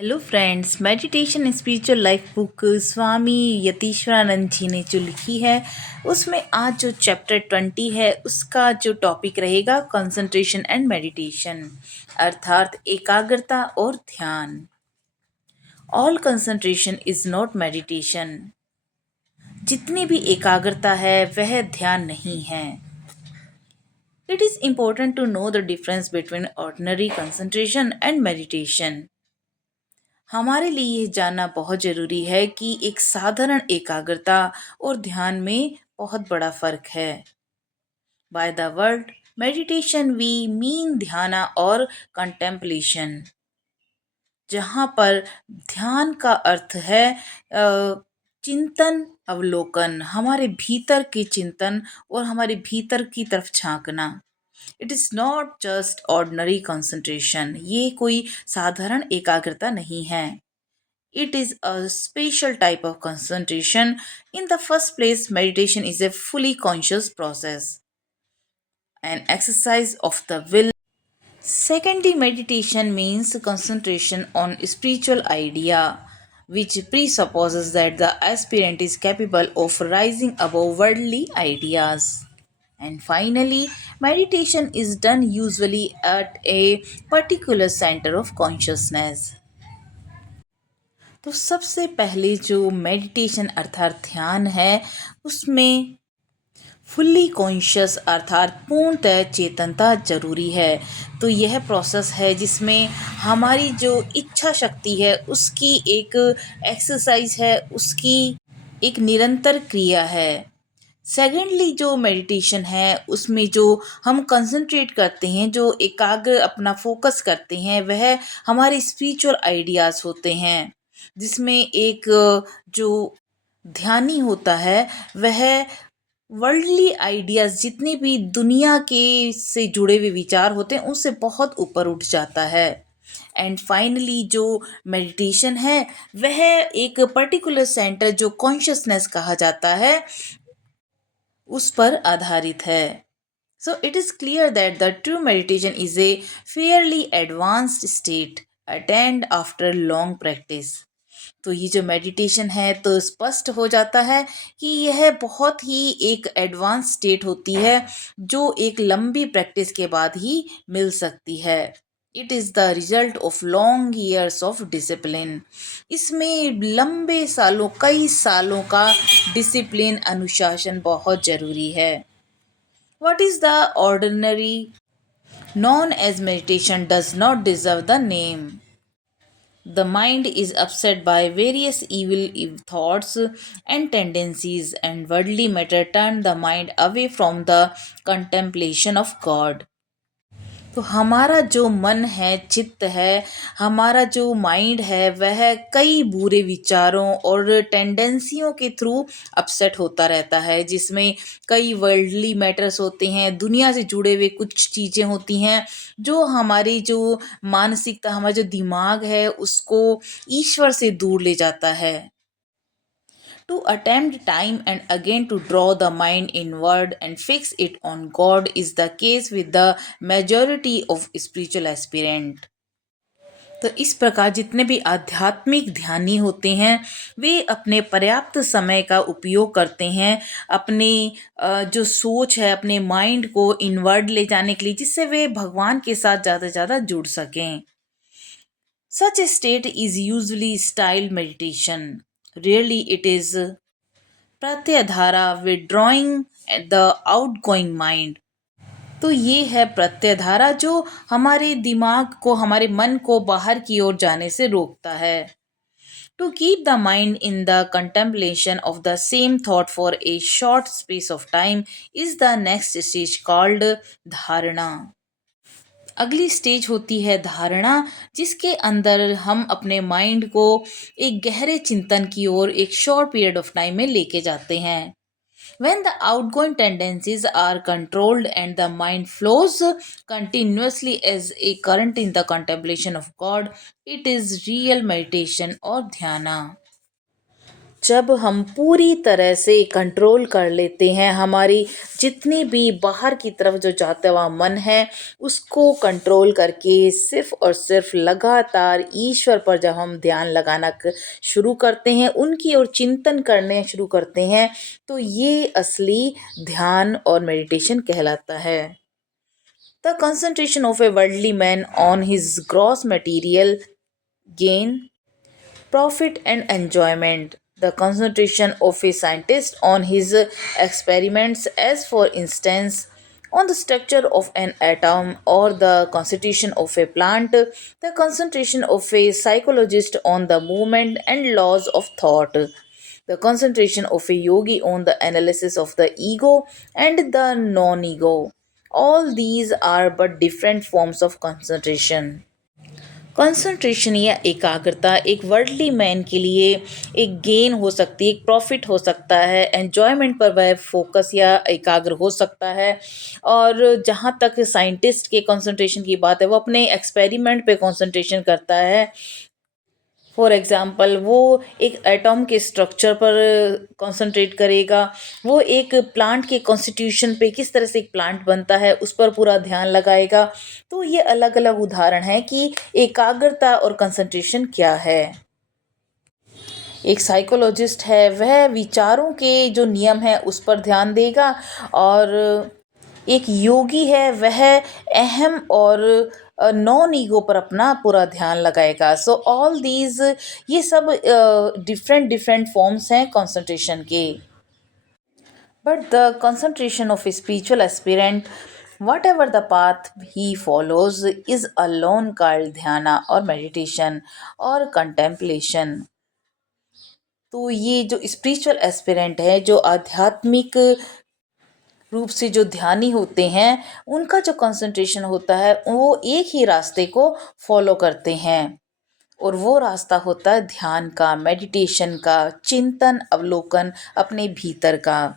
Hello friends, meditation spiritual life book Swami Yatishwarananda ji ने जो लिखी है उसमें आज जो चैप्टर 20 है उसका जो टॉपिक रहेगा कंसंट्रेशन एंड मेडिटेशन, अर्थात एकाग्रता और ध्यान। All concentration is not meditation. जितनी भी एकाग्रता है वह ध्यान नहीं है। It is important to know the difference between ordinary concentration and meditation. हमारे लिए ये जानना बहुत ज़रूरी है कि एक साधारण एकाग्रता और ध्यान में बहुत बड़ा फर्क है। By the word meditation we mean dhyan और कंटेम्पलेशन, जहाँ पर ध्यान का अर्थ है चिंतन, अवलोकन, हमारे भीतर के चिंतन और हमारे भीतर की तरफ झांकना। It is not just ordinary concentration, ये कोई साधारण एकाग्रता नहीं है। It is a special type of concentration. In the first place, meditation is a fully conscious process, an exercise of the will. Secondly, meditation means concentration on spiritual idea, which presupposes that the aspirant is capable of rising above worldly ideas. And finally, meditation is done usually at a particular center of consciousness. तो सबसे पहले जो meditation अर्थात ध्यान है उसमें fully conscious अर्थात पूर्णतः चेतनता जरूरी है। तो यह प्रोसेस है जिसमें हमारी जो इच्छा शक्ति है उसकी एक एक्सरसाइज है, उसकी एक निरंतर क्रिया है। सेकेंडली, जो मेडिटेशन है उसमें जो हम कंसंट्रेट करते हैं, जो एकाग्र अपना फोकस करते हैं, वह हमारे स्पिरिचुअल आइडियाज़ होते हैं, जिसमें एक जो ध्यानी होता है वह वर्ल्डली आइडियाज़ जितने भी दुनिया के से जुड़े हुए विचार होते हैं उससे बहुत ऊपर उठ जाता है। एंड फाइनली जो मेडिटेशन है वह एक पर्टिकुलर सेंटर जो कॉन्शियसनेस कहा जाता है उस पर आधारित है। So it is clear that the true meditation is a Fairlie advanced state attend after long practice. तो ये जो मेडिटेशन है तो स्पष्ट हो जाता है कि यह बहुत ही एक एडवांस स्टेट होती है जो एक लंबी प्रैक्टिस के बाद ही मिल सकती है। It is the result of long years of discipline. इसमें लंबे सालों, कई सालों का डिसिप्लिन, अनुशासन बहुत ज़रूरी है। What is the ordinary known as meditation does not deserve the name. The mind is upset by various evil thoughts and tendencies, and worldly matter turn the mind away from the contemplation of God. तो हमारा जो मन है, चित्त है, हमारा जो mind है वह कई बुरे विचारों और टेंडेंसियों के थ्रू अपसेट होता रहता है, जिसमें कई वर्ल्डली मैटर्स होते हैं, दुनिया से जुड़े हुए कुछ चीज़ें होती हैं जो हमारी जो मानसिकता, हमारा जो दिमाग है उसको ईश्वर से दूर ले जाता है। To attempt time and again to draw the mind inward and fix it on God is the case with the majority of spiritual aspirant. तो इस प्रकार जितने भी आध्यात्मिक ध्यानी होते हैं वे अपने पर्याप्त समय का उपयोग करते हैं अपने जो सोच है, अपने माइंड को इनवर्ड ले जाने के लिए, जिससे वे भगवान के साथ ज़्यादा से ज़्यादा जुड़ सकें। Such a state is usually style meditation, really it is pratyahara withdrawing the outgoing mind. तो ये है प्रत्यधारा जो हमारे दिमाग को, हमारे मन को बाहर की ओर जाने से रोकता है। To keep the mind in the contemplation of the same thought for a short space of time is the next stage called dharana. अगली स्टेज होती है धारणा, जिसके अंदर हम अपने माइंड को एक गहरे चिंतन की ओर एक शॉर्ट पीरियड ऑफ टाइम में लेके जाते हैं। When the outgoing tendencies are controlled and the mind flows continuously as a current in the contemplation of God, it is real meditation or dhyana. जब हम पूरी तरह से कंट्रोल कर लेते हैं, हमारी जितनी भी बाहर की तरफ जो जाता हुआ मन है उसको कंट्रोल करके सिर्फ और सिर्फ लगातार ईश्वर पर जब हम ध्यान लगाना शुरू करते हैं, उनकी ओर चिंतन करने शुरू करते हैं, तो ये असली ध्यान और मेडिटेशन कहलाता है। The concentration of a worldly man on his gross material gain, profit, and enjoyment. The concentration of a scientist on his experiments, as for instance, on the structure of an atom or the constitution of a plant, the concentration of a psychologist on the movement and laws of thought, the concentration of a yogi on the analysis of the ego and the non ego. All these are but different forms of concentration. Concentration या एकाग्रता एक worldly man के लिए एक gain हो सकती है, एक प्रॉफिट हो सकता है, एन्जॉयमेंट पर वह फोकस या एकाग्र हो सकता है। और जहाँ तक साइंटिस्ट के कंसंट्रेशन की बात है, वो अपने एक्सपेरिमेंट पे कंसंट्रेशन करता है। फॉर एग्ज़ाम्पल वो एक एटॉम के स्ट्रक्चर पर कंसंट्रेट करेगा, वो एक प्लांट के कॉन्स्टिट्यूशन पे, किस तरह से एक प्लांट बनता है उस पर पूरा ध्यान लगाएगा। तो ये अलग अलग उदाहरण हैं कि एकाग्रता और कंसंट्रेशन क्या है। एक साइकोलॉजिस्ट है, वह विचारों के जो नियम हैं उस पर ध्यान देगा, और एक योगी है, वह अहम और नॉन ईगो पर अपना पूरा ध्यान लगाएगा। सो ऑल दीज, ये सब डिफरेंट डिफरेंट फॉर्म्स हैं कंसंट्रेशन के। But the concentration of spiritual aspirant, what ever the path he follows, is alone called ध्याना और मेडिटेशन और कंटेम्पलेशन। तो ये जो स्पिरिचुअल एस्पिरेंट है, जो आध्यात्मिक रूप से जो ध्यानी होते हैं, उनका जो कंसंट्रेशन होता है वो एक ही रास्ते को फॉलो करते हैं, और वो रास्ता होता है ध्यान का, मेडिटेशन का, चिंतन अवलोकन अपने भीतर का।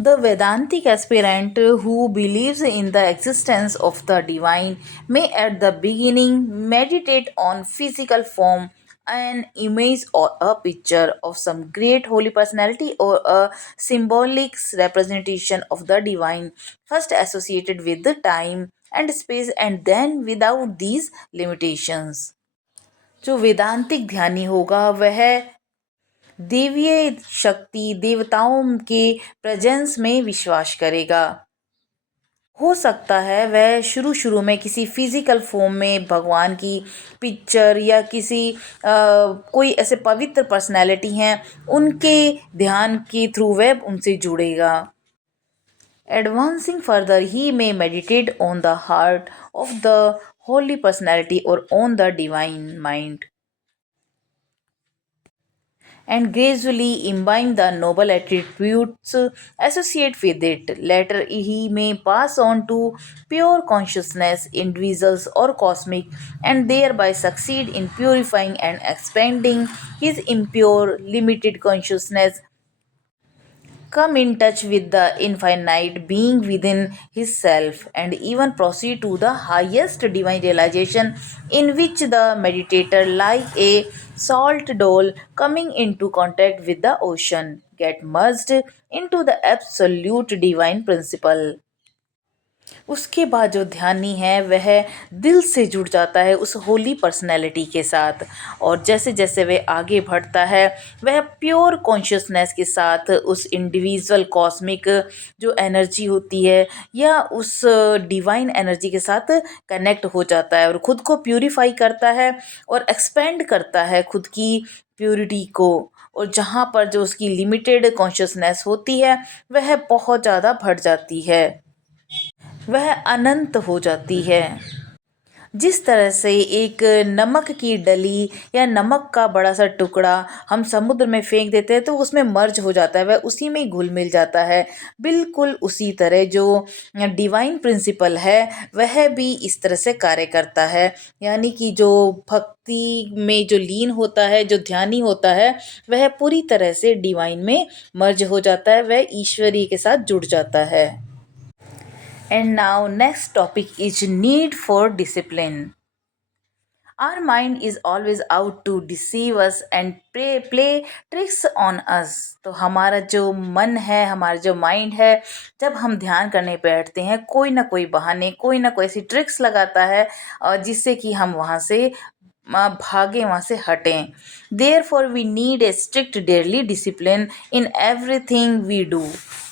The Vedantic aspirant who believes in the existence of the divine may at the beginning meditate on physical form, an image or a picture of some great holy personality or a symbolic representation of the divine, first associated with the time and space and then without these limitations. जो वेदांतिक ध्यानी होगा वह देवीय शक्ति, देवताओं के presence में विश्वास करेगा। हो सकता है वह शुरू शुरू में किसी फिजिकल फॉर्म में भगवान की पिक्चर या किसी कोई ऐसे पवित्र पर्सनैलिटी हैं उनके ध्यान के थ्रू वह उनसे जुड़ेगा। Advancing further he may meditate on the heart of the holy personality और on the divine mind, and gradually imbibe the noble attributes associated with it. Later, he may pass on to pure consciousness, individuals or cosmic, and thereby succeed in purifying and expanding his impure, limited consciousness, come in touch with the infinite being within his self, and even proceed to the highest divine realization, in which the meditator, like a salt doll coming into contact with the ocean, get merged into the absolute divine principle. उसके बाद जो ध्यानी है वह दिल से जुड़ जाता है उस होली पर्सनैलिटी के साथ, और जैसे जैसे वह आगे बढ़ता है वह प्योर कॉन्शियसनेस के साथ उस इंडिविजुअल कॉस्मिक जो एनर्जी होती है या उस डिवाइन एनर्जी के साथ कनेक्ट हो जाता है, और ख़ुद को प्यूरिफाई करता है और एक्सपेंड करता है खुद की प्योरिटी को, और जहाँ पर जो उसकी लिमिटेड कॉन्शियसनेस होती है वह बहुत ज़्यादा बढ़ जाती है, वह अनंत हो जाती है। जिस तरह से एक नमक की डली या नमक का बड़ा सा टुकड़ा हम समुद्र में फेंक देते हैं तो उसमें मर्ज हो जाता है, वह उसी में घुल मिल जाता है, बिल्कुल उसी तरह जो डिवाइन प्रिंसिपल है वह भी इस तरह से कार्य करता है। यानी कि जो भक्ति में जो लीन होता है, जो ध्यानी होता है, वह पूरी तरह से डिवाइन में मर्ज हो जाता है, वह ईश्वरी के साथ जुड़ जाता है। And now next topic is need for discipline. Our mind is always out to deceive us and play tricks on us. तो हमारा जो मन है, हमारा जो माइंड है, जब हम ध्यान करने बैठते हैं, कोई ना कोई बहाने, कोई ना कोई ऐसी ट्रिक्स लगाता है और जिससे कि हम वहाँ से भागे, वहाँ से हटें. Therefore we need a strict daily discipline in everything we do.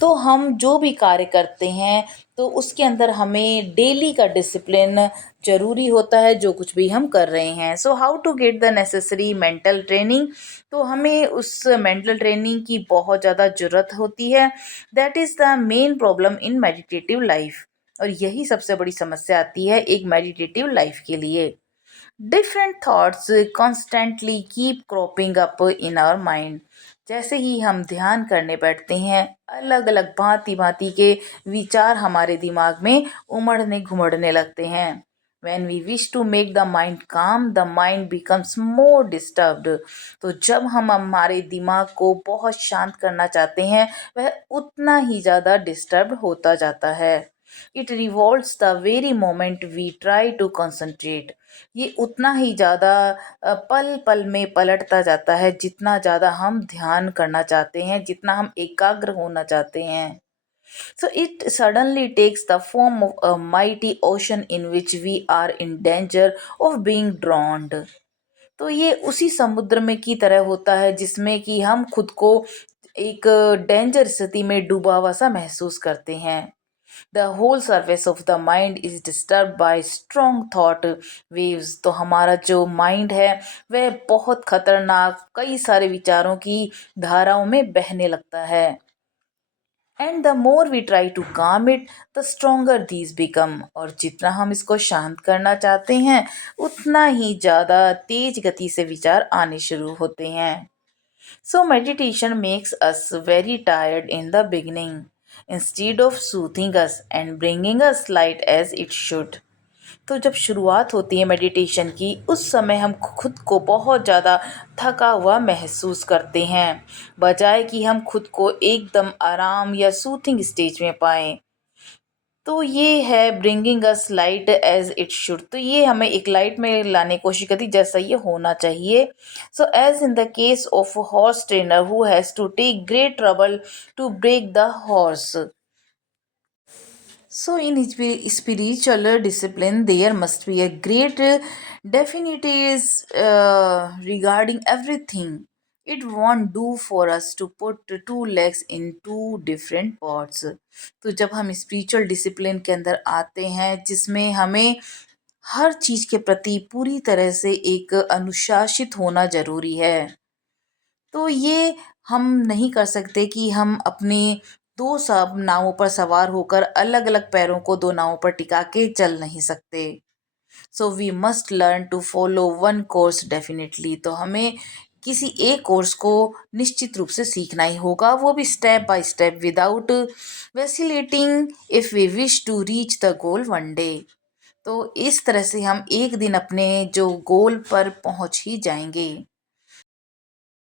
तो हम जो भी कार्य करते हैं तो उसके अंदर हमें डेली का डिसिप्लिन ज़रूरी होता है, जो कुछ भी हम कर रहे हैं. So how to get the necessary mental training. तो हमें उस मेंटल ट्रेनिंग की बहुत ज़्यादा ज़रूरत होती है. That is the main problem in meditative life. और यही सबसे बड़ी समस्या आती है एक मेडिटेटिव लाइफ के लिए. Different thoughts constantly keep cropping up in our mind. जैसे ही हम ध्यान करने बैठते हैं, अलग अलग भांति भांति के विचार हमारे दिमाग में उमड़ने घुमड़ने लगते हैं. When we wish to make the mind calm, the mind becomes more disturbed. तो जब हम हमारे दिमाग को बहुत शांत करना चाहते हैं, वह उतना ही ज़्यादा डिस्टर्ब होता जाता है. It revolves the very moment we try to concentrate. ये उतना ही ज़्यादा पल पल में पलटता जाता है जितना ज़्यादा हम ध्यान करना चाहते हैं, जितना हम एकाग्र होना चाहते हैं. So it suddenly takes the form of a mighty ocean in which we are in danger of being drowned. तो ये उसी समुद्र में की तरह होता है जिसमें कि हम खुद को एक डेंजर स्थिति में डूबा हुआ सा महसूस करते हैं. The whole surface of the mind is disturb by strong thought waves. तो हमारा जो माइंड है वह बहुत खतरनाक कई सारे विचारों की धाराओं में बहने लगता है. And the more we try to calm it, the stronger these become. और जितना हम इसको शांत करना चाहते हैं उतना ही ज़्यादा तेज गति से विचार आने शुरू होते हैं. So meditation makes us very tired in the beginning instead of soothing us and bringing us light as it should. तो जब शुरुआत होती है मेडिटेशन की, उस समय हम खुद को बहुत ज़्यादा थका हुआ महसूस करते हैं, बजाय कि हम खुद को एकदम आराम या सूथिंग स्टेज में पाएं. तो ये है bringing us light as it should. तो ये हमें एक लाइट में लाने की कोशिश करती जैसा ये होना चाहिए. So as in the case of horse trainer who has to take great trouble to break the horse. So, in spiritual discipline, there must be a great definities regarding everything. It won't do for us to put two legs in two different pots. तो जब हम spiritual discipline के अंदर आते हैं जिसमें हमें हर चीज़ के प्रति पूरी तरह से एक अनुशासित होना ज़रूरी है, तो ये हम नहीं कर सकते कि हम अपने दो सब नावों पर सवार होकर अलग अलग पैरों को दो नावों पर टिका के चल नहीं सकते. So we must learn to follow one course definitely. तो हमें किसी एक कोर्स को निश्चित रूप से सीखना ही होगा, वो भी step by step without vacillating if we wish to reach the goal one day. तो इस तरह से हम एक दिन अपने जो गोल पर पहुंच ही जाएंगे.